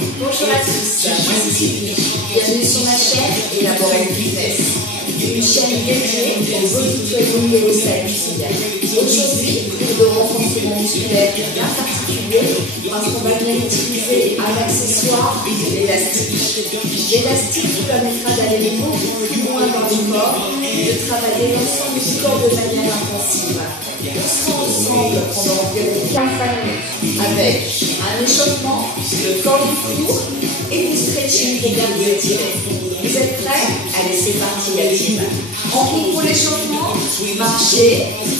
Bonjour à tous, moi c'est Sylvie. Bienvenue sur ma chaîne Élaborate Fitness, une chaîne dédiée au bodybuilding et au self-care. Aujourd'hui, cours de renforcement musculaire bien particulier parce qu'on va bien utiliser un accessoire, l'élastique. L'élastique qui permettra d'aller beaucoup plus loin dans le corps, de travailler l'ensemble du corps de manière intensive. On sera ensemble pendant environ 45 minutes avec un échauffement, le corps du cours et du stretching pour bien vous étirer. Vous êtes prêts? Allez, c'est parti la team. En cours pour l'échauffement, marchez, le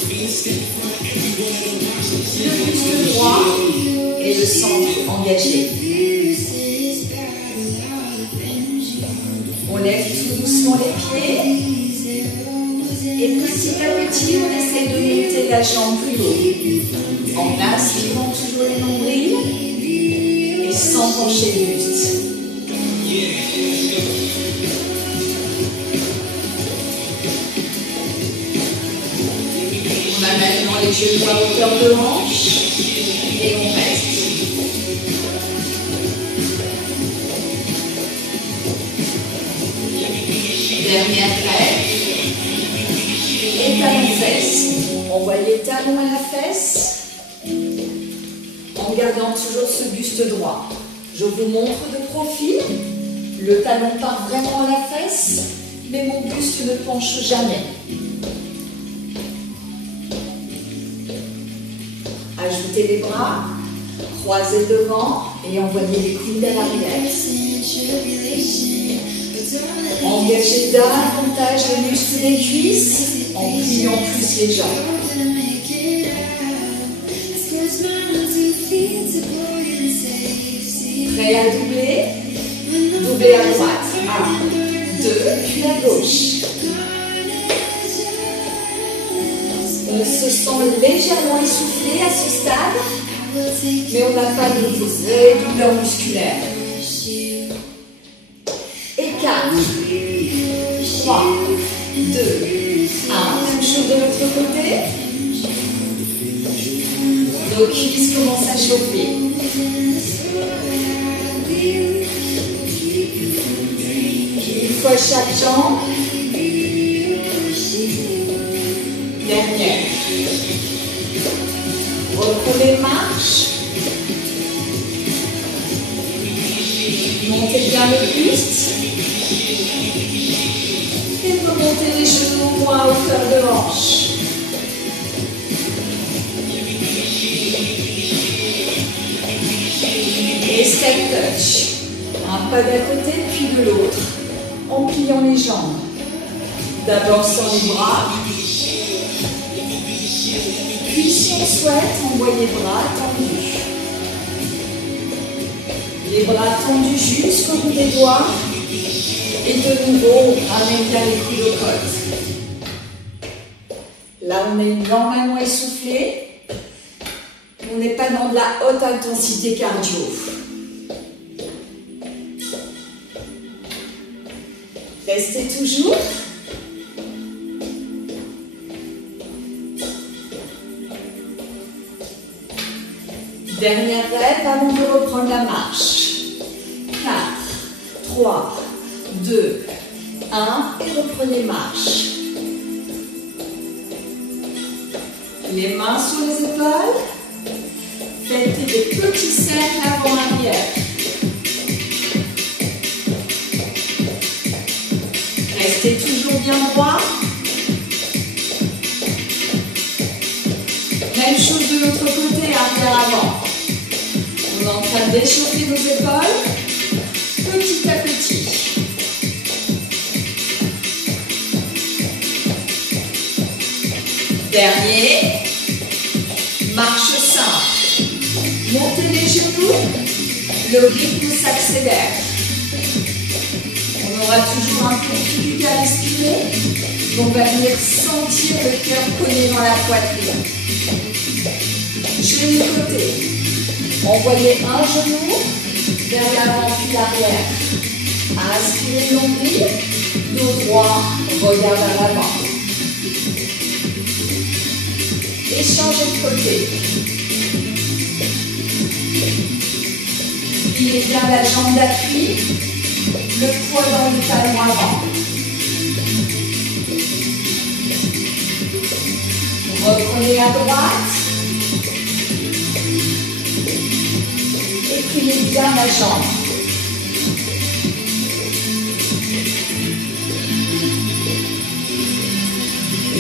buste droit et le centre engagé. On lève tout doucement les pieds. Et petit à petit, on essaie de monter la jambe plus haut. En inspirant toujours les nombrils et sans pencher le buste. On a maintenant les genoux à hauteur de hanche et on reste. Dernière règle. Et talons-fesses. On voit les talons à la fesse en gardant toujours ce buste droit. Je vous montre de profil. Le talon part vraiment à la fesse, mais mon buste ne penche jamais. Ajoutez les bras, croisez devant et envoyez les coudes à l'arrière. Engagez davantage les muscles des cuisses en pliant plus les jambes. Prêt à doubler? Doubler à droite. 1, 2, puis à gauche. On se sent légèrement essoufflé à ce stade, mais on n'a pas de vraie douleur musculaire. Et 4, 3, 2, 1. Même chose de l'autre côté. Nos cuisses commencent à chauffer. Une fois chaque jambe. Dernière. Reprenez marche. Montez bien le buste. Et remontez les genoux au moins à hauteur de hanche. Et step touch. Un pas d'un côté puis de l'autre. En pliant les jambes. D'abord sans les bras. Puis si on souhaite, envoyez les bras tendus. Les bras tendus jusqu'au bout des doigts. Et de nouveau, ramène bien les coudes aux côtes. Là, on est normalement essoufflé. On n'est pas dans de la haute intensité cardio. Restez toujours. Dernière rêve avant de reprendre la marche. 4, 3, 2, 1 et reprenez marche. Les mains sur les épaules. Faites des petits cercles avant-arrière. Restez toujours bien droit. Même chose de l'autre côté, arrière-avant. On est en train d'échauffer nos épaules petit à petit. Dernier. Marche simple. Montez les genoux. Le rythme s'accélère. On aura toujours un peu de difficulté à respirer. On va venir sentir le cœur cogner dans la poitrine. Genou côté. Envoyez un genou vers l'avant puis l'arrière. Inspirez le nombril. Dos droit, regard vers l'avant. Et changez de côté. Éculez bien la jambe d'appui, le poids dans le talon avant. Reprenez à droite. Éculez bien la jambe.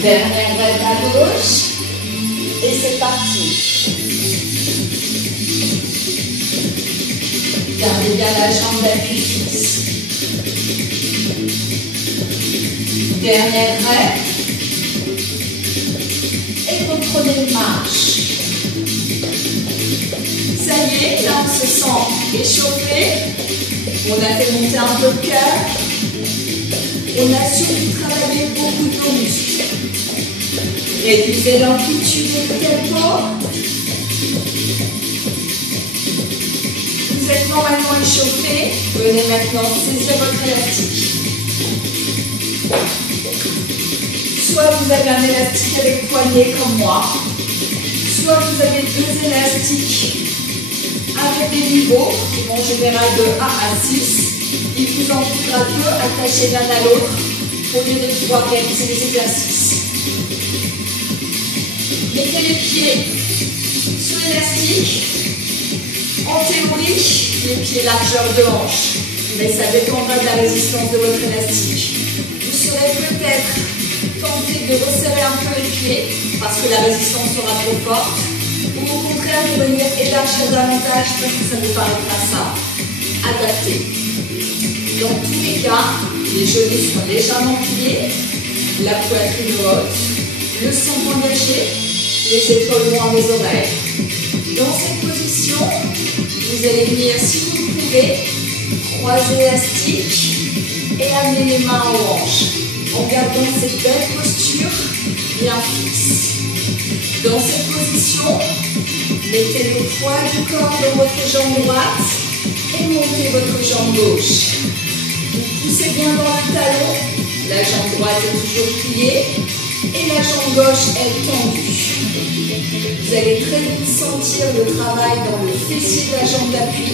Dernière vague à gauche. Et c'est parti. Gardez bien la jambe d'appui fixe. Dernière vague. Et reprenez une marche. Ça y est, là on se sent échauffé. On a fait monter un peu le cœur. On a surtout travaillé beaucoup de nos muscles. Réduisez l'amplitude et le tempo. Vous êtes normalement échauffé. Venez maintenant saisir votre élastique. Soit vous avez un élastique avec poignet comme moi, soit vous avez deux élastiques avec des niveaux qui vont en général de 1 à 6. Il vous en faudra deux attachés l'un à l'autre au lieu de pouvoir réaliser les exercices. Mettez les pieds sur l'élastique. En théorie, les pieds largeur de hanche, mais ça dépendra de la résistance de votre élastique. Vous serez peut-être tenté de resserrer un peu les pieds parce que la résistance sera trop forte, ou au contraire de venir élargir davantage parce que ça ne paraîtra ça adapté. Dans tous les cas, les genoux sont légèrement pliés, la poitrine haute, le centre engagé, les épaules loin des oreilles. Dans cette position, vous allez venir, si vous le pouvez, croiser l'élastique et amener les mains aux hanches, en gardant cette belle posture bien fixe. Dans cette position, mettez le poids du corps dans votre jambe droite et montez votre jambe gauche. Vous poussez bien dans le talon, la jambe droite est toujours pliée et la jambe gauche est tendue. Vous allez très vite sentir le travail dans le fessier de la jambe d'appui,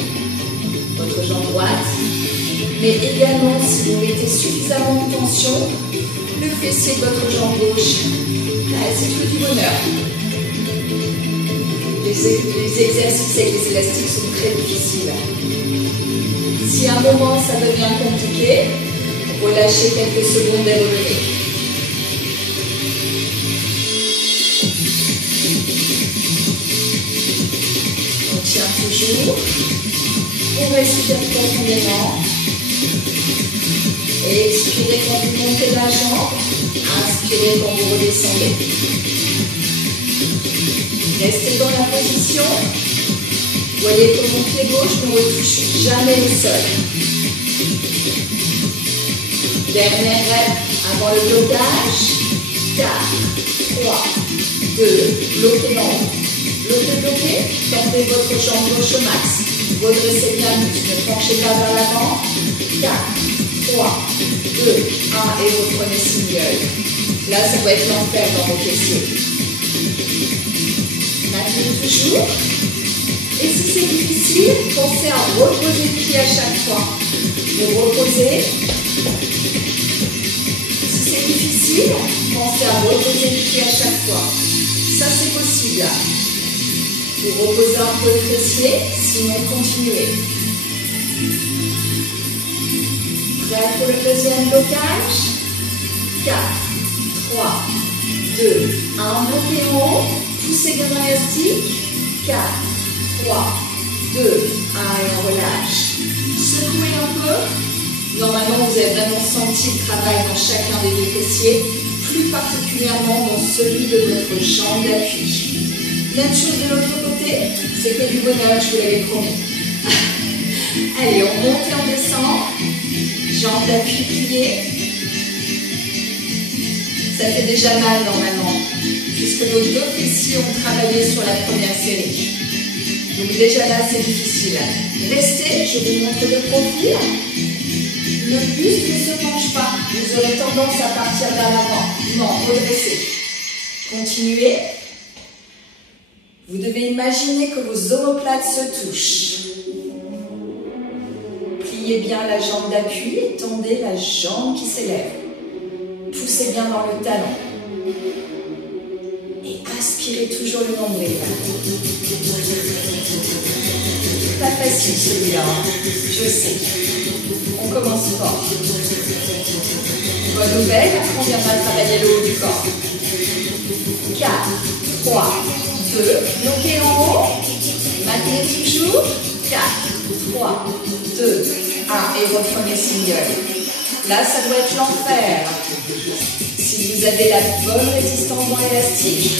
votre jambe droite, mais également si vous mettez suffisamment de tension, le fessier de votre jambe gauche. C'est que du bonheur. Les exercices avec les élastiques sont très difficiles. Si à un moment ça devient compliqué, relâchez quelques secondes et revenez. On tient toujours. On respire profondément. Et expirez quand vous montez la jambe. Inspirez quand vous redescendez. Restez dans la position. Voyez que mon pied gauche ne retouche jamais le sol. Dernière rep avant le blocage. 4, 3, 2, bloquez en haut. Bloquez. Tendez votre jambe gauche au max. Redressez bien le muscle. Ne penchez pas vers l'avant. 4, 3, 2, 1 et reprenez single. Là, ça va être l'enfer dans vos fessiers. Maintenez toujours. Et si c'est difficile, pensez à reposer le pied à chaque fois. Vous reposez. Si c'est difficile, pensez à reposer le pied à chaque fois. Ça, c'est possible. Vous reposez un peu le fessier, sinon continuez. Prêt pour le deuxième blocage. 4, 3, 2, 1. Montez en haut. Poussez bien dans l'élastique. 4, 3, 2, 1 et on relâche. Secouez un peu. Normalement, vous avez vraiment senti le travail dans chacun des deux fessiers, plus particulièrement dans celui de votre jambe d'appui. Même chose de l'autre côté, c'est que du bonheur, je vous l'avais promis. Allez, on monte et on descend. Jambe d'appui pliée. Ça fait déjà mal normalement, puisque nos deux fessiers ont travaillé sur la première série. Donc déjà là, c'est difficile. Restez, je vous montre le profil. Le buste ne se penche pas. Vous aurez tendance à partir vers l'avant. Non, redressez. Continuez. Vous devez imaginer que vos omoplates se touchent. Pliez bien la jambe d'appui et tendez la jambe qui s'élève. Poussez bien dans le talon. Et aspirez toujours le nombril. Pas facile celui-là, je sais. On commence fort. Bonne nouvelle, on viendra travailler le haut du corps. 4, 3, 2, bloquez en haut. Maintenez toujours. 4, 3, 2, 1 et reprenez single. Là, ça doit être l'enfer. Si vous avez la bonne résistance dans l'élastique,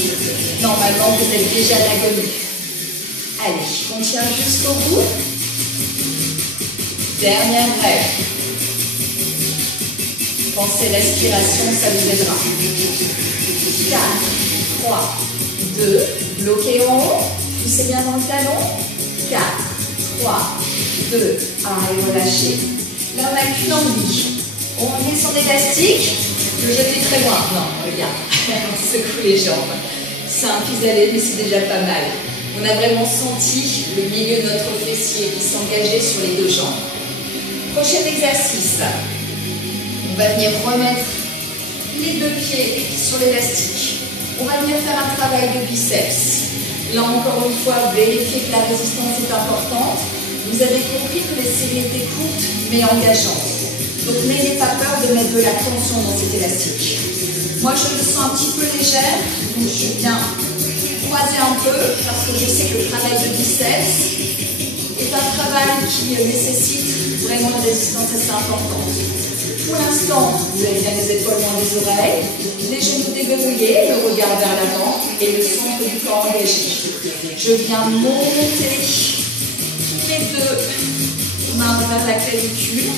normalement vous êtes déjà à l'agonie. Allez, on tient jusqu'au bout. Dernière rêve. Pensez l'aspiration, ça vous aidera. 4, 3, 2, bloquez en haut. Poussez bien dans le talon. 4, 3, 2, 1 et relâchez. Là, on n'a qu'une envie. On met son élastique. Le jeter très loin. Non, regarde. On secoue les jambes. C'est un pis-aller, mais c'est déjà pas mal. On a vraiment senti le milieu de notre fessier qui s'engageait sur les deux jambes. Prochain exercice. On va venir remettre les deux pieds sur l'élastique. On va venir faire un travail de biceps. Là encore une fois, vérifiez que la résistance est importante. Vous avez compris que les séries étaient courtes mais engageantes. Donc n'ayez pas peur de mettre de la tension dans cet élastique. Moi je me sens un petit peu légère, donc je viens croiser un peu parce que je sais que le travail de biceps est un travail qui nécessite vraiment une résistance assez importante. Pour l'instant, vous avez bien les épaules loin des oreilles, les genoux déverrouillés, le regard vers l'avant et le centre du corps engagé. Je viens monter les deux mains vers la clavicule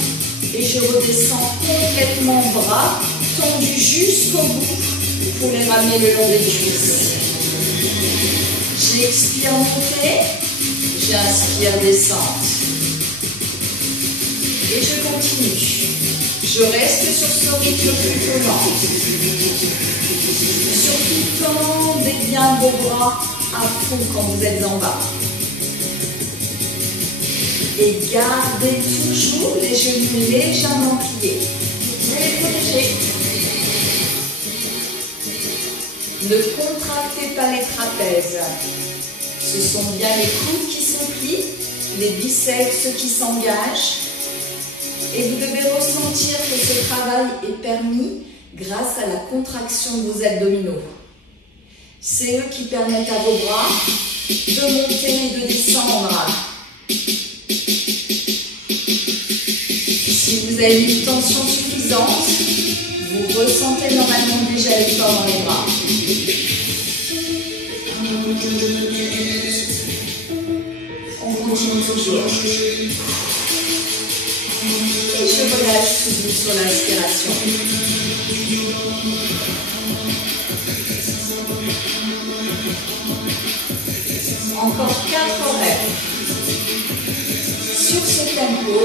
et je redescends complètement bras tendus jusqu'au bout pour les ramener le long des cuisses. J'expire montée, j'inspire descente. Et je continue. Je reste sur ce rythme plutôt lent. Surtout tendez bien vos bras à fond quand vous êtes en bas. Et gardez toujours les genoux légèrement pliés. Vous les protégez. Ne contractez pas les trapèzes. Ce sont bien les coudes qui se plient, les biceps qui s'engagent. Et vous devez ressentir que ce travail est permis grâce à la contraction de vos abdominaux. C'est eux qui permettent à vos bras de monter et de descendre. Si vous avez une tension suffisante, vous ressentez normalement déjà l'effort dans les bras. On continue toujours. Et je relâche toujours sur l'inspiration. Encore 4 rêves. Sur ce tempo,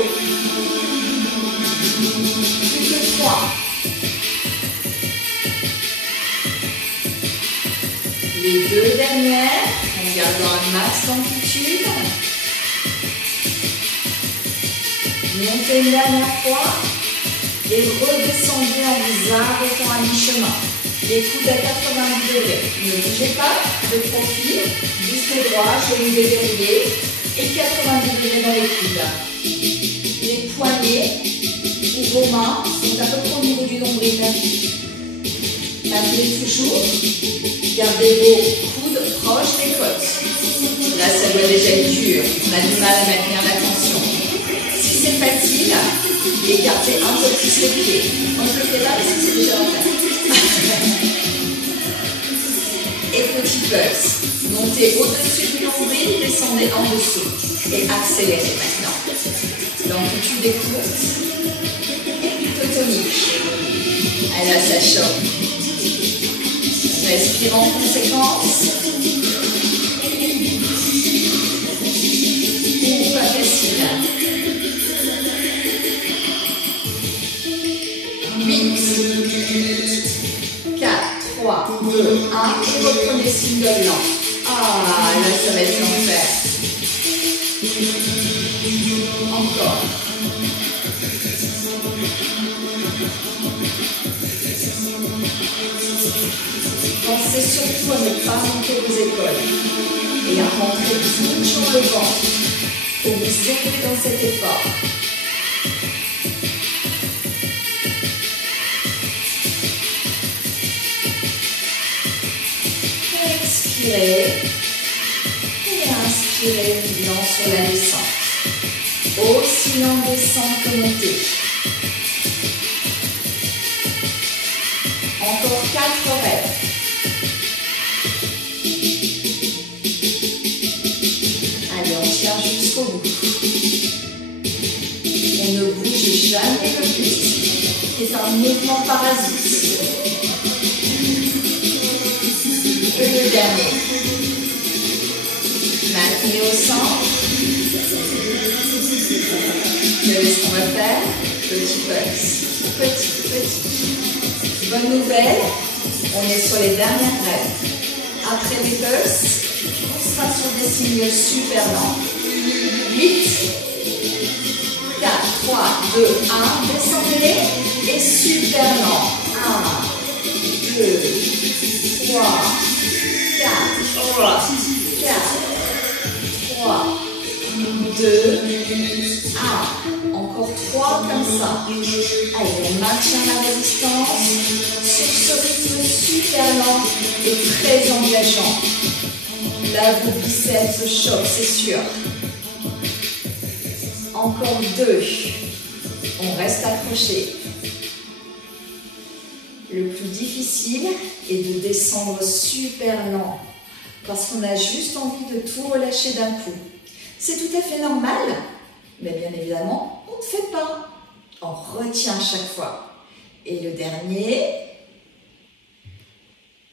plus que 3. Les 2 dernières, en gardant un max d'amplitude. Montez une dernière fois et redescendez en vous arrêtant à mi-chemin. Les coudes à 90 degrés. Ne bougez pas, de profil, buste droit, genoux déverrouillés et 90 degrés dans les coudes. Les poignets ou vos mains sont à peu près au niveau du nombril. Tapez toujours. Gardez vos coudes proches des côtes. Là, ça doit déjà être dur. On a du mal à maintenir la tension. Si c'est facile, écartez un peu plus les pieds. Moi, je le fais là parce que c'est déjà en fait. Et petit pulse. Montez au-dessus du nombril, descendez en dessous. Et accélérez maintenant. L'amplitude est courte et plutôt tonique. Ah là, ça choque. Respire en conséquence. Ou pas facile. 8, 4, 3, 2, 1. Et reprenez single lent. Ah, là, ça va être l'enfer. Encore. surtout à ne pas monter vos épaules et à rentrer toujours le ventre pour vous aider dans cet effort. Expirez et inspirez, bilan sur la descente. Aussi lent descente que montée. Encore 4 rêves. Allez, on tient jusqu'au bout. On ne bouge jamais le buste. C'est un mouvement parasite. Et le dernier. Maintenez au centre. Vous savez ce qu'on va faire? Petit pulse. Petit. Bonne nouvelle, on est sur les dernières rêves. Après les pulses, on sera sur des signes super lents. 8, 4, 3, 2, 1. Descendez et super lent. 1, 2, 3, 4, 3, 2, 1. Encore 3 comme ça. Allez, on maintient la résistance sur ce rythme super lent et très engageant. Là, vos biceps se choquent, c'est sûr. Encore 2. On reste accroché. Le plus difficile est de descendre super lent parce qu'on a juste envie de tout relâcher d'un coup. C'est tout à fait normal, mais bien évidemment, on ne fait pas. On retient chaque fois. Et le dernier,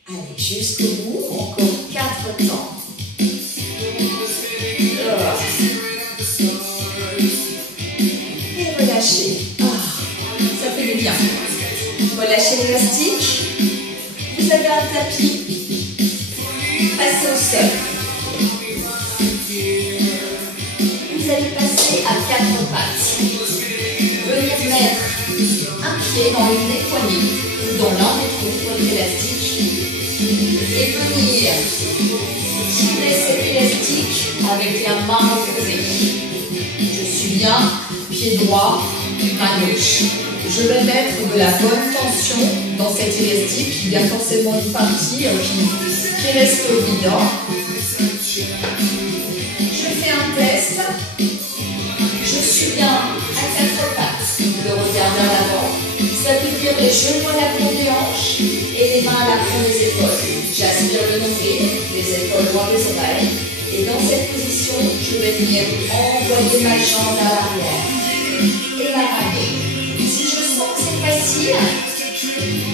allez jusqu'au bout, encore 4 temps. Et relâchez. Ça fait du bien. Relâchez l'élastique. Vous avez un tapis. Passez au sol. Vous allez passer à 4 pattes. Venir mettre un pied dans une des poignées ou dans l'un des trous de l'élastique et venir tirer cet élastique avec la main opposée. Je suis bien, pied droit, main gauche. Je vais mettre de la bonne tension dans cet élastique. Il y a forcément une partie qui reste vide. Je fais un test. Je suis bien à 4 pattes, le regard vers l'avant. Ça veut dire les genoux à la plante des hanches et les mains à la plante des épaules. J'aspire le nombril, les épaules loin des oreilles. Et dans cette position, je vais venir envoyer ma jambe à l'arrière et la ramener. Si je sens que c'est facile,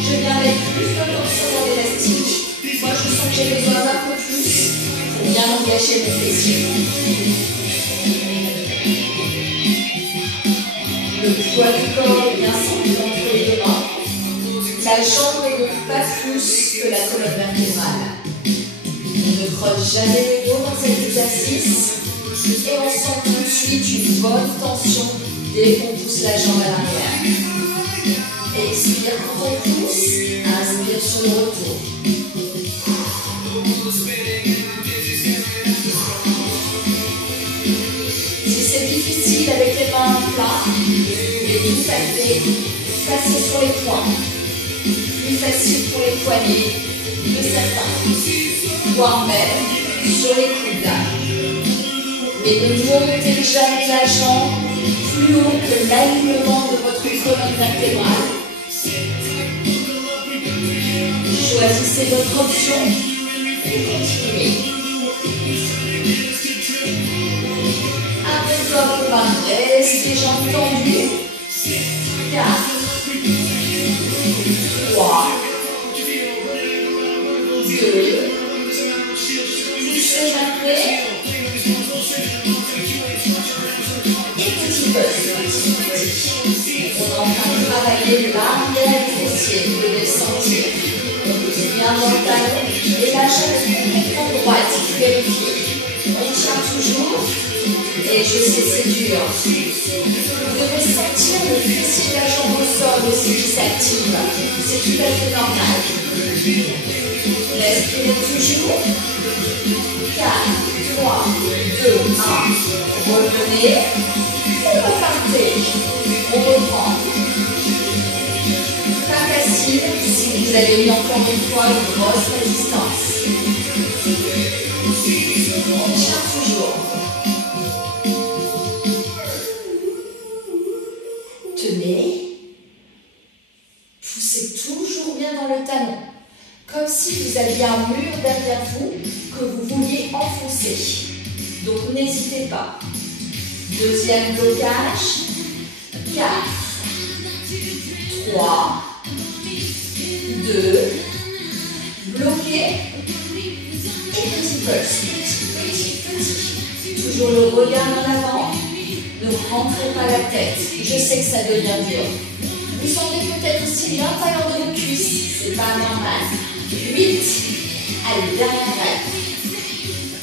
je viens mettre plus de tension dans l'élastique. Moi, je sens que j'ai besoin d'un peu plus pour bien engager mes fessiers. Le poids du corps est bien centré entre les deux mains. La jambe ne gonfle pas plus que la colonne vertébrale. On ne creuse jamais les dos dans cet exercice et on sent tout de suite une bonne tension dès qu'on pousse la jambe à l'arrière. Expire quand on pousse, inspire sur le retour. Si c'est difficile avec les mains à plat, vous pouvez tout à fait passer sur les poings. Plus facile pour les poignets de certains, voire même sur les coudes. Mais ne montez jamais la jambe plus haut que l'alignement de votre colonne vertébrale. Choisissez votre option et continuez. Avec votre main, restez les jambes tendues. 4, 3, 2, poussez après. Et petit buzz. On est en train de travailler l'arrière du fessier, vous devez le sentir. Bien dans le talon et la jambe complètement droite, vérifiez. On tient toujours et je sais c'est dur. Vous devez sentir le fessier de la jambe au sol aussi qui s'active. C'est tout à fait normal. Respirez toujours. 4, 3, 2, 1. Revenez. Et repartez. On reprend. Pas facile si vous avez eu encore une fois une grosse résistance. On tient toujours. Tenez. Poussez toujours bien dans le talon. Comme si vous aviez un mur derrière vous que vous vouliez enfoncer. Donc n'hésitez pas. Deuxième blocage. 4, 3, 2, bloqué. Et petit pulse. Petit. Toujours le regard en avant. Ne rentrez pas la tête. Je sais que ça devient dur. Vous sentez peut-être aussi l'intérieur de vos cuisses. C'est pas normal. 8. Allez, dernière règle.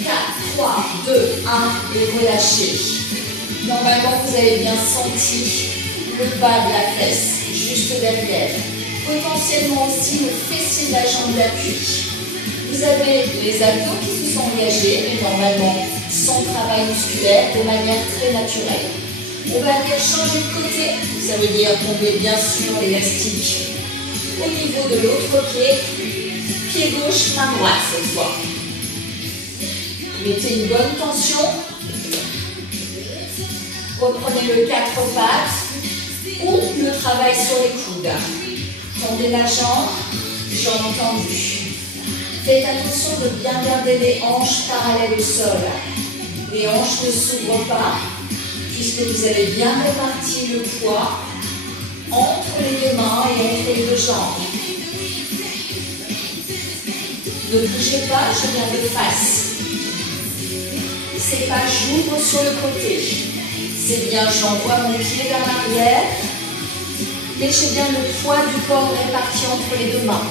4, 3, 2, 1. Et relâchez. Normalement, vous avez bien senti le bas de la fesse, juste derrière. Potentiellement aussi le fessier de la jambe d'appui. Vous avez les abdos qui se sont engagés, mais normalement sans travail musculaire, de manière très naturelle. On va venir changer de côté. Ça veut dire qu'on met bien sûr l'élastique au niveau de l'autre pied. Pied gauche, main droite cette fois. Mettez une bonne tension. Reprenez le 4 pattes ou le travail sur les coudes. Tendez la jambe tendue. Faites attention de bien garder les hanches parallèles au sol. Les hanches ne s'ouvrent pas puisque vous avez bien réparti le poids entre les deux mains et entre les deux jambes. Ne bougez pas, je viens de face. C'est pas j'ouvre sur le côté. C'est bien, j'envoie mon pied vers l'arrière. Laissez bien le poids du corps réparti entre les deux mains.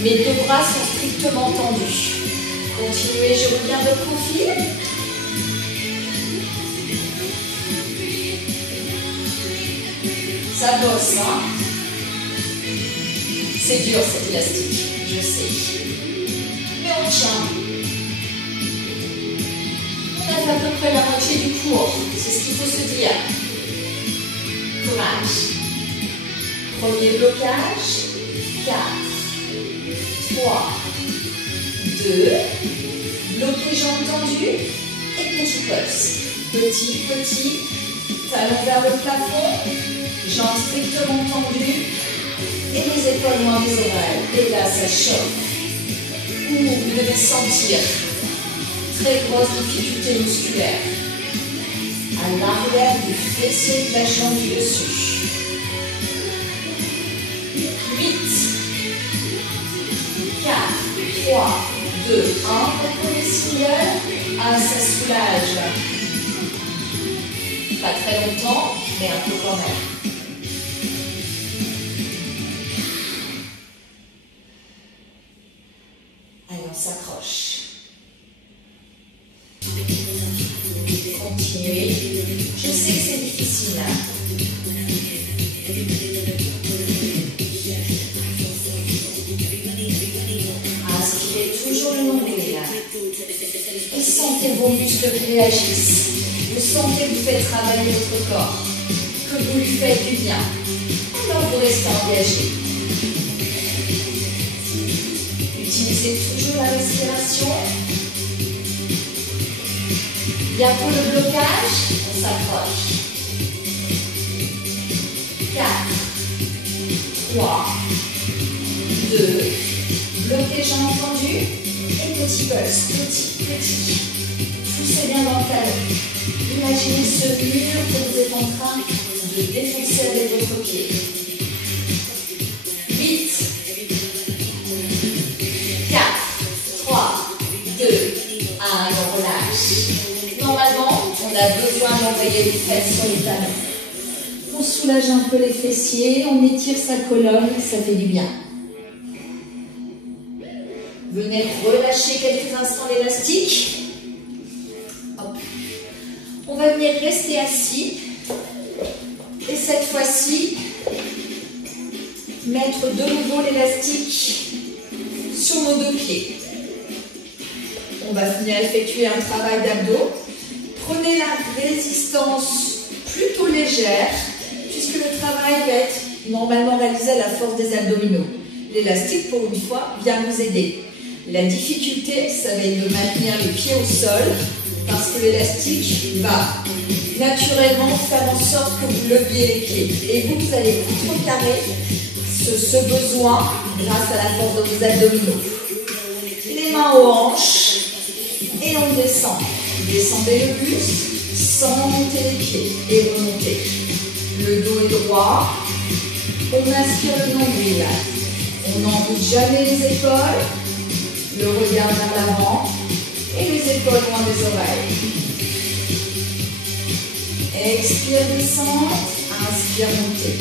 Mes deux bras sont strictement tendus. Continuez, je reviens de profil. Ça bosse, hein? C'est dur cet élastique, je sais. Mais on tient. On a fait à peu près la moitié du cours. C'est ce qu'il faut se dire. Courage. Premier blocage. 4, 3, 2. Bloquez jambes tendues. Et petit pulse. Petit. Talon vers le plafond. Jambes strictement tendues. Et les épaules loin des oreilles. Et là, ça chauffe. Vous devez sentir très grosse difficulté musculaire à l'arrière du fessier de la jambe du dessus. 8, 4, 3, 2, 1. Reprenez single. Ah, ça soulage. Pas très longtemps, mais un peu quand même. Allez, on s'accroche. Continuez. Je sais que c'est difficile. Inspirez toujours le nombril. Et sentez vos muscles qui réagissent. Vous sentez que vous faites travailler votre corps. Que vous lui faites du bien. Alors vous restez engagé. Utilisez toujours la respiration. Bientôt le blocage, on s'approche. 4, 3, 2, bloquez jambes tendues et petit pulse, petit. Poussez bien dans le talon. Imaginez ce mur que vous êtes en train de défoncer avec votre pied. 8, 4, 3, 2, 1, et on relâche. Normalement, on a besoin d'envoyer les fesses sur les talons. On soulage un peu les fessiers, on étire sa colonne, ça fait du bien. Venez relâcher quelques instants l'élastique. On va venir rester assis et cette fois-ci, mettre de nouveau l'élastique sur nos deux pieds. On va venir effectuer un travail d'abdos. Prenez la résistance plutôt légère, puisque le travail va être normalement réalisé à la force des abdominaux. L'élastique, pour une fois, vient vous aider. La difficulté, ça va être de maintenir les pieds au sol, parce que l'élastique va naturellement faire en sorte que vous leviez les pieds. Et vous allez contrecarrer ce besoin grâce à la force de vos abdominaux. Les mains aux hanches et on descend. Descendez le buste sans monter les pieds et remontez. Le dos est droit. On inspire le nombril. On n'enroule jamais les épaules. Le regard vers l'avant et les épaules loin des oreilles. Expire, descendre. Inspire, monter.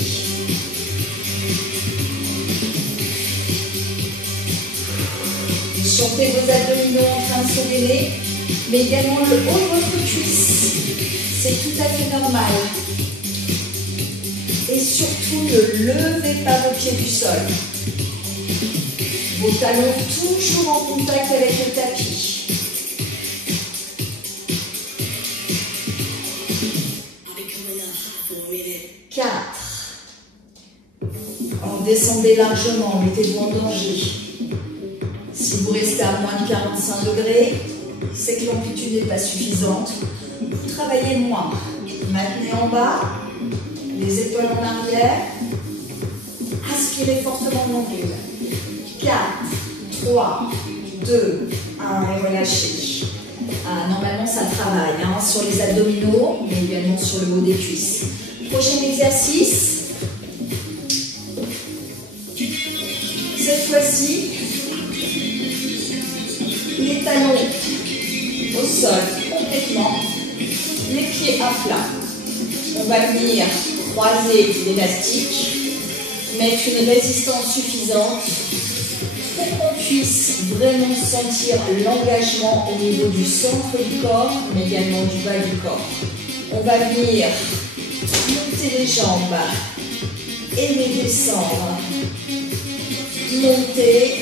Sentez vos abdominaux en train de se dégainer, mais également le haut de votre cuisse. C'est tout à fait normal. Et surtout, ne levez pas vos pieds du sol. Vos talons toujours en contact avec le tapis. Quatre. Descendez largement, mettez-vous en danger. Si vous restez à moins de 45 degrés, c'est que l'amplitude n'est pas suffisante. Vous travaillez moins. Maintenez en bas, les épaules en arrière. Aspirez fortement le nombril. 4, 3, 2, 1 et relâchez. Normalement, ça travaille sur les abdominaux, mais également sur le haut des cuisses. Prochain exercice. Cette fois-ci, les talons au sol complètement, les pieds à plat. On va venir croiser l'élastique, mettre une résistance suffisante pour qu'on puisse vraiment sentir l'engagement au niveau du centre du corps, mais également du bas du corps. On va venir monter les jambes et les descendre. Monter,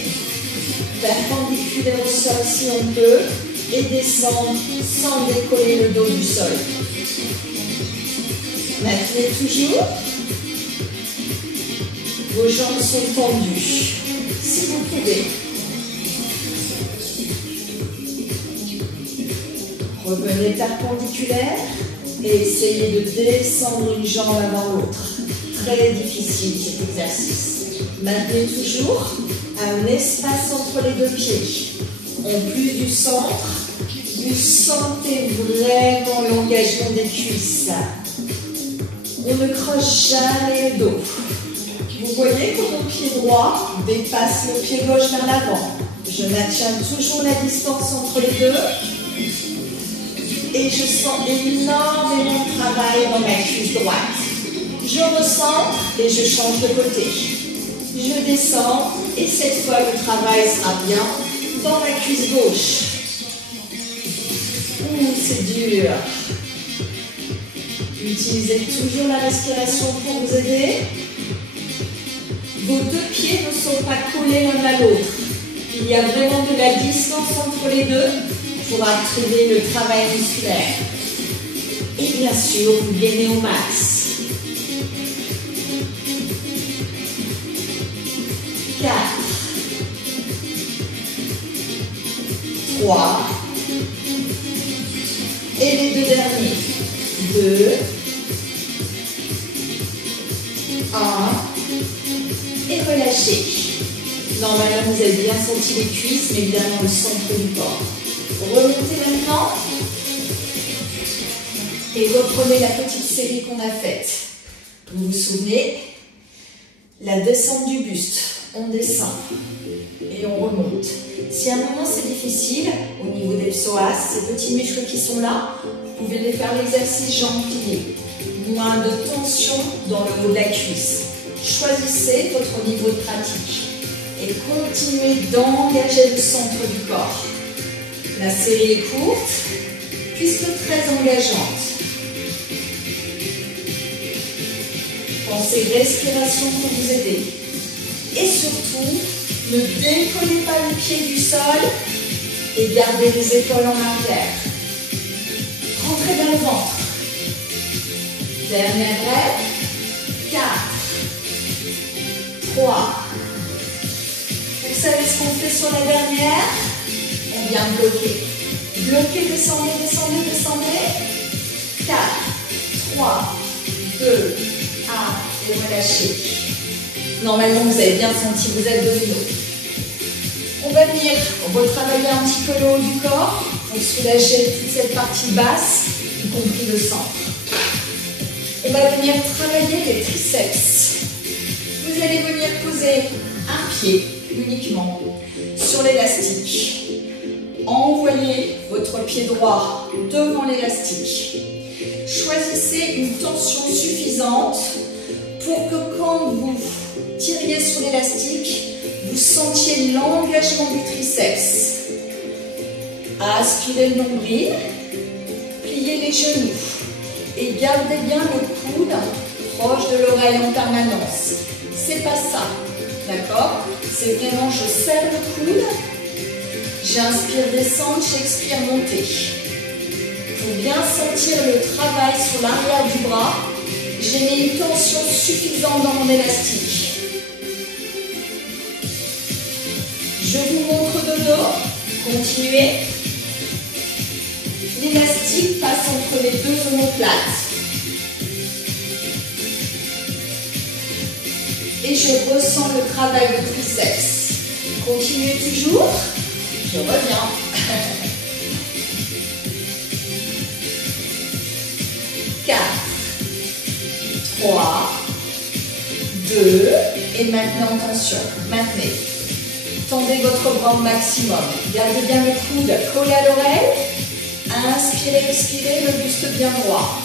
perpendiculaire au sol si on peut, et descendre sans décoller le dos du sol. Maintenez toujours. Vos jambes sont tendues. Si vous pouvez. Revenez perpendiculaire et essayez de descendre une jambe avant l'autre. Très difficile cet exercice. Maintenez toujours un espace entre les deux pieds. En plus du centre, vous sentez vraiment l'engagement des cuisses. On ne creuse jamais le dos. Vous voyez que mon pied droit dépasse le pied gauche vers l'avant. Je maintiens toujours la distance entre les deux. Et je sens énormément de travail dans ma cuisse droite. Je recentre et je change de côté. Je descends et cette fois le travail sera bien dans la cuisse gauche. Ouh, c'est dur. Utilisez toujours la respiration pour vous aider. Vos deux pieds ne sont pas collés l'un à l'autre. Il y a vraiment de la distance entre les deux pour activer le travail musculaire. Et bien sûr, vous gagnez au max. 4, 3, et les deux derniers. 2, 1, et relâchez. Normalement, vous avez bien senti les cuisses, mais évidemment le centre du corps. Remontez maintenant et reprenez la petite série qu'on a faite. Vous vous souvenez? La descente du buste. On descend et on remonte. Si à un moment c'est difficile, au niveau des psoas, ces petits muscles qui sont là, vous pouvez les faire l'exercice jambes pliées. Moins de tension dans le haut de la cuisse. Choisissez votre niveau de pratique et continuez d'engager le centre du corps. La série est courte, puisque très engageante. Pensez respiration pour vous aider. Et surtout, ne décollez pas les pieds du sol et gardez les épaules en arrière. Rentrez dans le ventre. Dernière brève. 4, 3. Vous savez ce qu'on fait sur la dernière? On vient bloquer. Bloquez, descendez, descendez, descendez. 4, 3, 2, 1 et relâchez. Normalement, vous avez bien senti, vous êtes devenu. On va venir retravailler un petit peu le haut du corps pour soulager toute cette partie basse, y compris le centre. On va venir travailler les triceps. Vous allez venir poser un pied uniquement sur l'élastique. Envoyez votre pied droit devant l'élastique. Choisissez une tension suffisante pour que quand vous tiriez sur l'élastique, vous sentiez l'engagement du triceps. Aspirez le nombril, pliez les genoux et gardez bien le coude proche de l'oreille en permanence. C'est pas ça, d'accord? C'est vraiment, je serre le coude, j'inspire descendre, j'expire monter. Pour bien sentir le travail sur l'arrière du bras, j'ai mis une tension suffisante dans mon élastique. Je vous montre de dos, continuez. L'élastique passe entre les deux omoplates. Et je ressens le travail de triceps. Continuez toujours. Je reviens. 4, 3, 2, et maintenant tension. Maintenez. Tendez votre bras au maximum. Gardez bien le coude collé à l'oreille. Inspirez, expirez, le buste bien droit.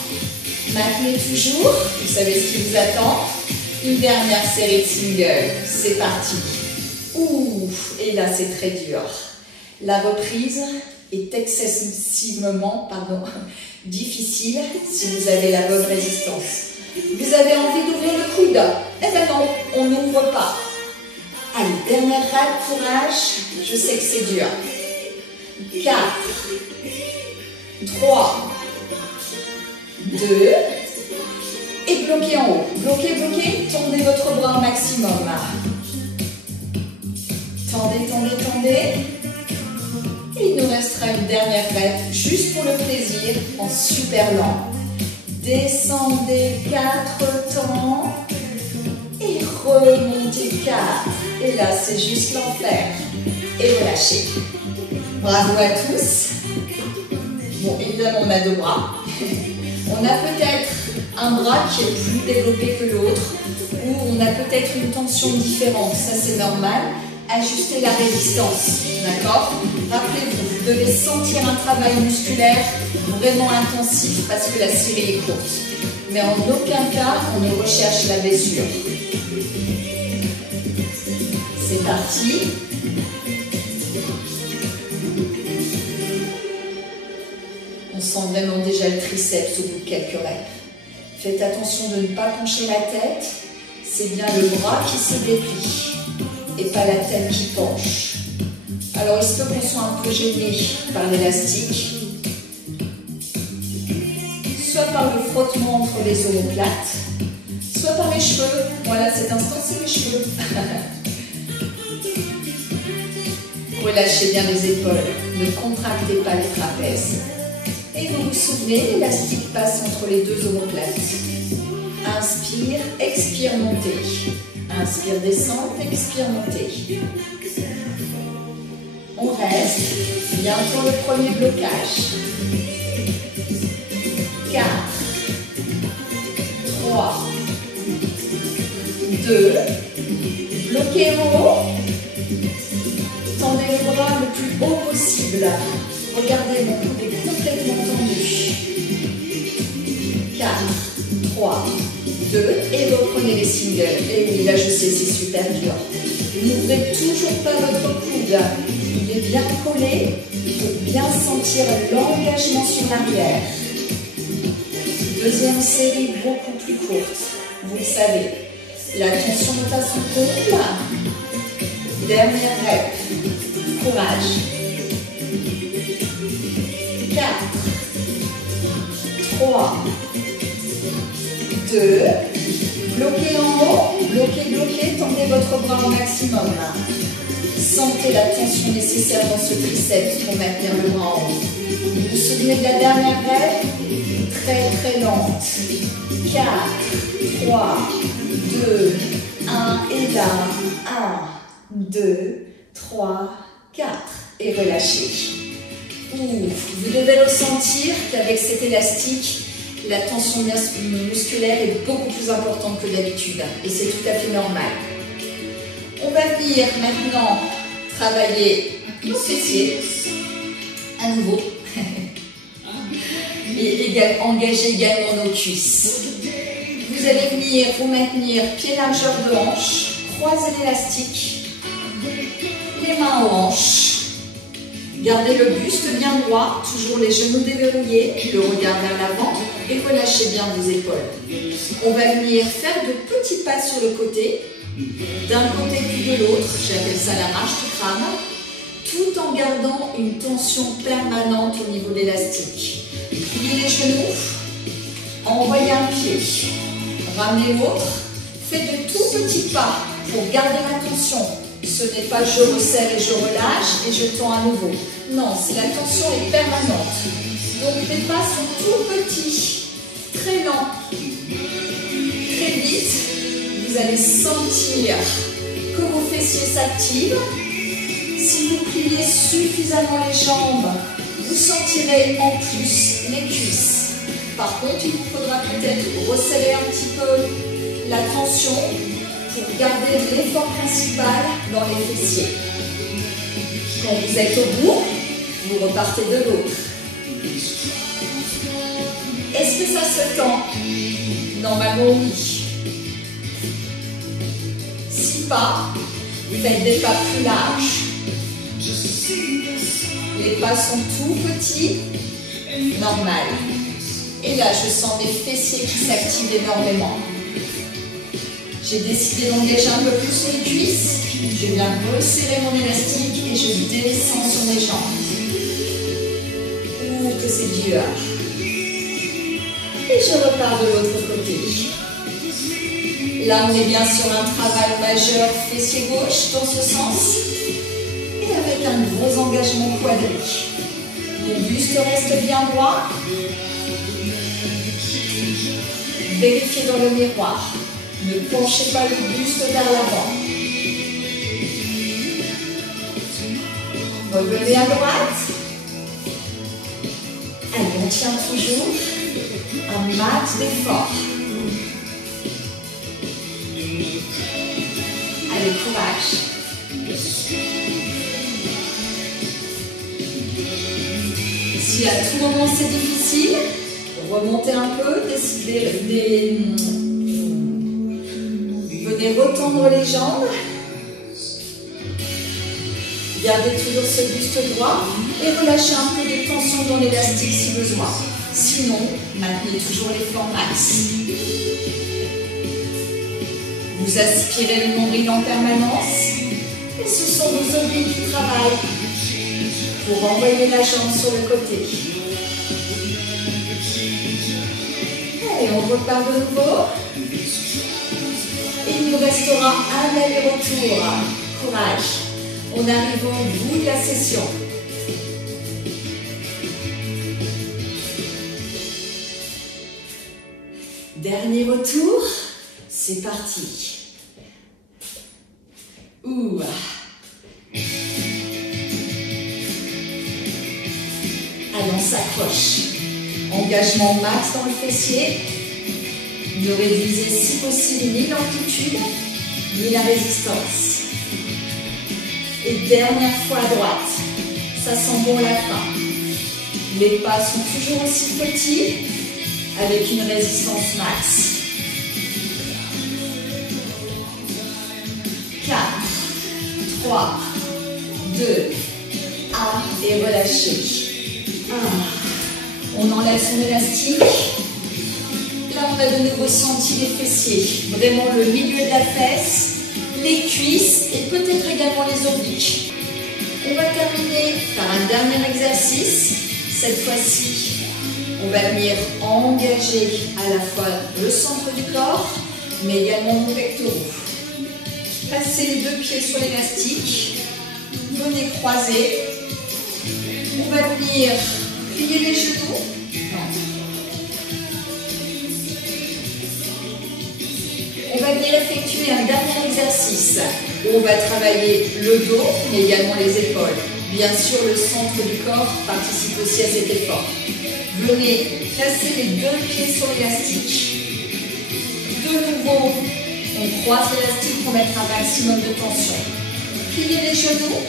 Maintenez toujours. Vous savez ce qui vous attend. Une dernière série de singles. C'est parti. Ouf, et là c'est très dur. La reprise est excessivement, difficile si vous avez la bonne résistance. Vous avez envie d'ouvrir le coude? Eh bien non, on n'ouvre pas. Allez, dernière rade, courage. Je sais que c'est dur. 4, 3, 2, et bloquez en haut. Bloquez, bloquez, tendez votre bras au maximum. Tendez, tendez, tendez. Et il nous restera une dernière rep, juste pour le plaisir, en super lent. Descendez 4 temps. Et remontez 4. Et là, c'est juste l'enfer. Et relâchez. Bravo à tous. Bon, évidemment, on a 2 bras. On a peut-être un bras qui est plus développé que l'autre, ou on a peut-être une tension différente. Ça, c'est normal. Ajustez la résistance, d'accord? Rappelez-vous, vous devez sentir un travail musculaire vraiment intensif parce que la série est courte. Mais en aucun cas, on ne recherche la blessure. C'est parti. On sent vraiment déjà le triceps au bout de quelques rêves. Faites attention de ne pas pencher la tête. C'est bien le bras qui se déplie et pas la tête qui penche. Alors, il se peut qu'on soit un peu gêné par l'élastique, soit par le frottement entre les omoplates, soit par les cheveux. Voilà, cet instant, c'est les cheveux. Relâchez bien les épaules, ne contractez pas les trapèzes. Et vous vous souvenez, l'élastique passe entre les deux omoplates. Inspire, expire, montez. Inspire, descente, expire, montez. On reste. Bientôt le premier blocage. 4, 3, 2, bloquez en haut. Tendez le bras le plus haut possible. Regardez, mon coude est complètement tendu. 4, 3, 2, et reprenez les singles. Et oui, là je sais, c'est super dur. N'ouvrez toujours pas votre coude. Il est bien collé pour bien sentir l'engagement sur l'arrière. Deuxième série beaucoup plus courte. vous le savez. La tension de façon pompe. Dernière rep. Courage. 4, 3, 2, bloquez en haut, bloquez, tendez votre bras au maximum. Sentez la tension nécessaire dans ce triceps pour maintenir le bras en haut. Vous vous souvenez de la dernière rep? Très lente. 4, 3, 2, 1 et là. 1, 2, 3, 4 et relâchez. Vous devez ressentir qu'avec cet élastique, la tension musculaire est beaucoup plus importante que d'habitude et c'est tout à fait normal. On va venir maintenant travailler nos fessiers à nouveau et engager également nos cuisses. Vous allez venir vous maintenir pied largeur de hanche, croisez l'élastique, les mains aux hanches. Gardez le buste bien droit, toujours les genoux déverrouillés, le regard vers l'avant et relâchez bien vos épaules. On va venir faire de petits pas sur le côté, d'un côté puis de l'autre, j'appelle ça la marche du crâne, tout en gardant une tension permanente au niveau de l'élastique. Pliez les genoux, envoyez un pied, ramenez l'autre, faites de tout petits pas pour garder la tension. Ce n'est pas je resserre et je relâche et je tends à nouveau. Non, c'est la tension est permanente. Donc les pas sont tout petits, très lents. Très vite, vous allez sentir que vos fessiers s'activent. Si vous pliez suffisamment les jambes, vous sentirez en plus les cuisses. Par contre, il vous faudra peut-être resserrer un petit peu la tension pour garder l'effort principal dans les fessiers. Quand vous êtes au bout, vous repartez de l'autre. Est-ce que ça se tend? Normalement, oui. Si pas, faites des pas plus larges. Les pas sont tout petits, normal. Et là, je sens mes fessiers qui s'activent énormément. J'ai décidé d'engager un peu plus les cuisses. Je viens resserrer mon élastique et je descends sur mes jambes. Ouh, que c'est dur. Et je repars de l'autre côté. Là, on est bien sur un travail majeur fessier gauche dans ce sens. Et avec un gros engagement quadri. Le buste reste bien droit. Vérifiez dans le miroir. Ne penchez pas le buste vers l'avant. Revenez à droite. Allez, on tient toujours un max d'effort. Allez, courage. Si à tout moment c'est difficile, remontez un peu, venez retendre les jambes. Gardez toujours ce buste droit et relâchez un peu de tension dans l'élastique si besoin. Sinon, maintenez toujours l'effort max. Vous aspirez le nombril en permanence et ce sont vos obliques qui travaillent pour envoyer la jambe sur le côté. Et on repart de nouveau. Et il nous restera un aller-retour. Courage. On arrive au bout de la session. Dernier retour. C'est parti. Ouh. Allez, on s'accroche. Engagement max dans le fessier. Ne réduisez si possible ni l'amplitude, ni la résistance. Et dernière fois à droite. Ça sent bon la fin. Les pas sont toujours aussi petits, avec une résistance max. 4, 3, 2, 1 et relâchez. On enlève son élastique. Là, on a de nouveau senti les fessiers, vraiment le milieu de la fesse, les cuisses et peut-être également les obliques. On va terminer par un dernier exercice. Cette fois-ci, on va venir engager à la fois le centre du corps, mais également nos pectoraux. Passez les deux pieds sur l'élastique, venez croiser. On va venir plier les genoux. On va venir effectuer un dernier exercice où on va travailler le dos, mais également les épaules. Bien sûr, le centre du corps participe aussi à cet effort. Venez placer les deux pieds sur l'élastique. De nouveau, on croise l'élastique pour mettre un maximum de tension. Pliez les genoux,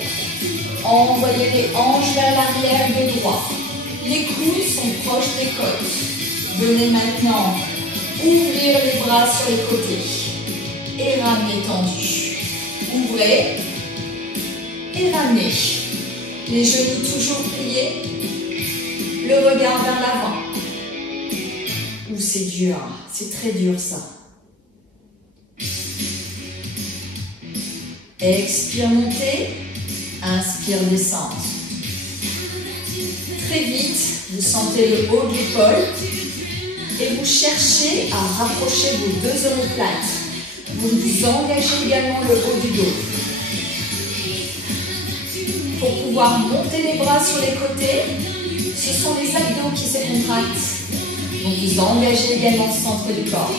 envoyez les hanches vers l'arrière de droit. Les coudes sont proches des côtes. Venez maintenant ouvrir les bras sur les côtés et ramenez tendu. Ouvrez et ramenez. Les genoux toujours pliés. Le regard vers l'avant. Ouh, c'est dur, c'est très dur ça. Expire, montez. Inspire, descente. Très vite, vous sentez le haut de l'épaule et vous cherchez à rapprocher vos deux omoplates. Vous engagez également le haut du dos. Pour pouvoir monter les bras sur les côtés, ce sont les abdos qui se contractent. Donc vous engagez également le centre du corps.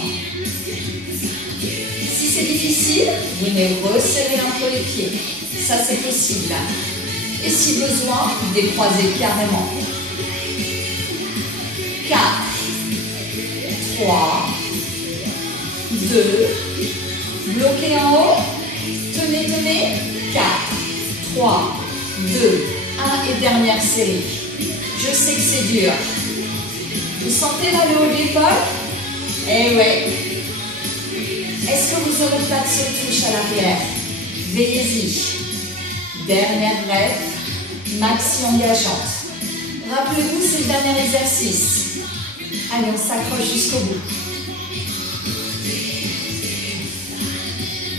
Si c'est difficile, vous venez resserrer un peu les pieds. Ça c'est possible. Et si besoin, décroisez carrément. 4, 3, 2, bloquez en haut, tenez, tenez, 4, 3, 2, 1 et dernière série. Je sais que c'est dur. Vous sentez là le haut de l'épaule? Eh ouais. Est-ce que vos omoplates se touchent à l'arrière? Veillez-y. Dernière rêve, maxi engageante. Rappelez-vous, c'est le dernier exercice. Allez, on s'accroche jusqu'au bout.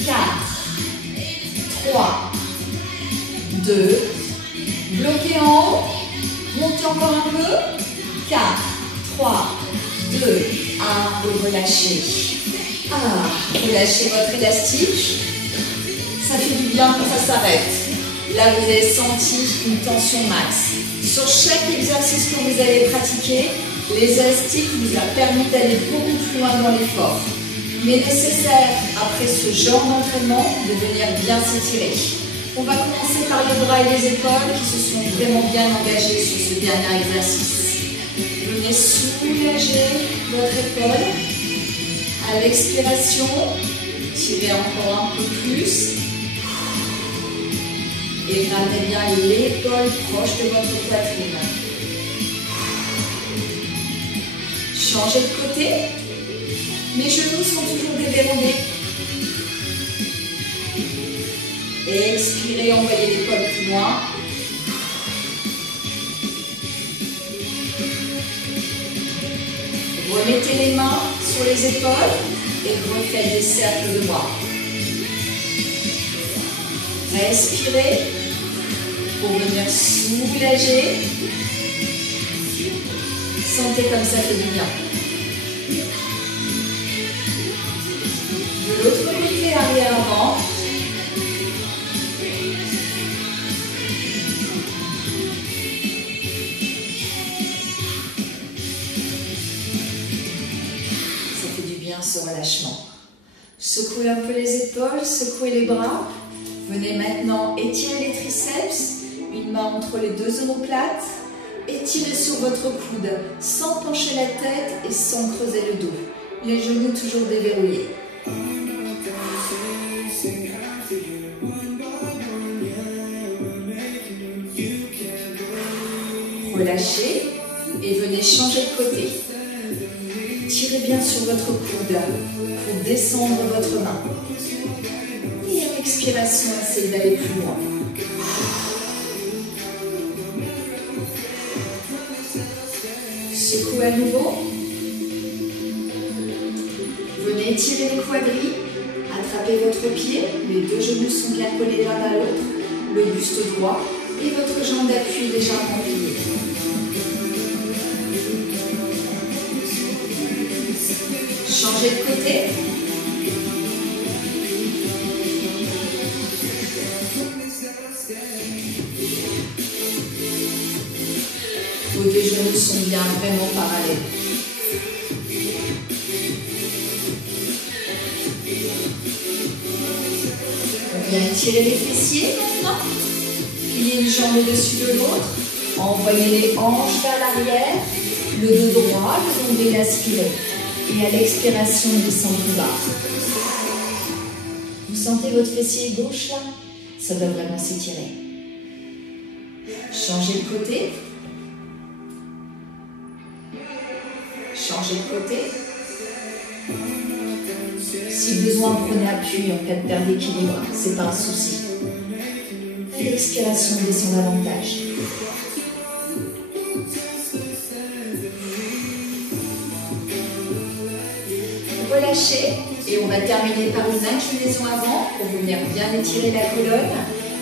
4, 3, 2, bloquez en haut, montez encore un peu. 4, 3, 2, 1, et relâchez. Relâchez votre élastique. Ça fait du bien quand ça s'arrête. Là, vous avez senti une tension max. Sur chaque exercice que vous avez pratiqué, les élastiques vous a permis d'aller beaucoup plus loin dans l'effort. Il est nécessaire, après ce genre d'entraînement, de venir bien s'étirer. On va commencer par les bras et les épaules qui se sont vraiment bien engagés sur ce dernier exercice. Venez soulager votre épaule. À l'expiration, tirez encore un peu plus. Et ramenez bien l'épaule proche de votre poitrine. Changez de côté. Mes genoux sont toujours déverrouillés. Et expirez, envoyez l'épaule plus loin. Remettez les mains sur les épaules et refaites des cercles de bras. Respirez pour venir soulager. Sentez comme ça fait du bien. De l'autre côté, arrière-avant. Ça fait du bien ce relâchement. Secouez un peu les épaules, secouez les bras. Venez maintenant étirer les triceps, une main entre les deux omoplates, étirez sur votre coude sans pencher la tête et sans creuser le dos. Les genoux toujours déverrouillés. Relâchez et venez changer de côté. Tirez bien sur votre coude pour descendre votre main. Et à l'expiration, essayez d'aller plus loin. Secouez à nouveau. quadrille. Attrapez votre pied, les deux genoux sont bien collés l'un à l'autre, le buste droit et votre jambe d'appui légèrement pliée. Changez de côté. Vos deux genoux sont bien vraiment parallèles. On vient étirer les fessiers maintenant. Pliez une jambe au-dessus de l'autre. Envoyez les hanches vers l'arrière. Le dos droit, le nombril aspiré. Et à l'expiration, descend plus bas. Vous sentez votre fessier gauche là? Ça doit vraiment s'étirer. Changez de côté. Changez de côté. Si besoin, prenez appui en cas de perte d'équilibre, c'est pas un souci. Et l'expiration descend davantage. Relâchez et on va terminer par une inclinaison avant pour venir bien étirer la colonne,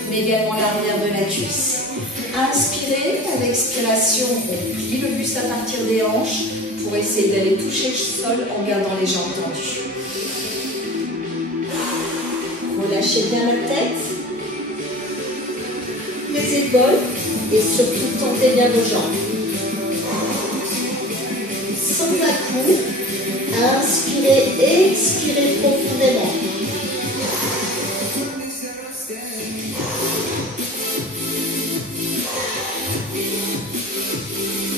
mais également l'arrière de la cuisse. Inspirez, à l'expiration, on plie le buste à partir des hanches pour essayer d'aller toucher le sol en gardant les jambes tendues. Relâchez bien la tête, les épaules et surtout tendez bien vos jambes. Sans à-coups, inspirez, expirez profondément.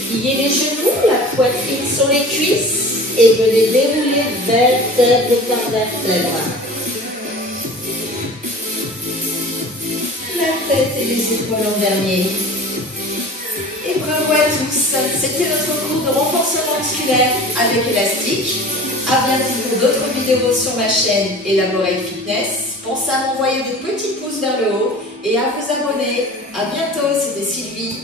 Pliez les genoux, la poitrine sur les cuisses et venez dérouler vertèbre par vertèbre. La tête et les épaules en dernier. Et bravo à tous, c'était notre cours de renforcement musculaire avec élastique. A bientôt pour d'autres vidéos sur ma chaîne Elaborate Fitness. Pensez à m'envoyer des petits pouces vers le haut et à vous abonner. A bientôt, c'était Sylvie.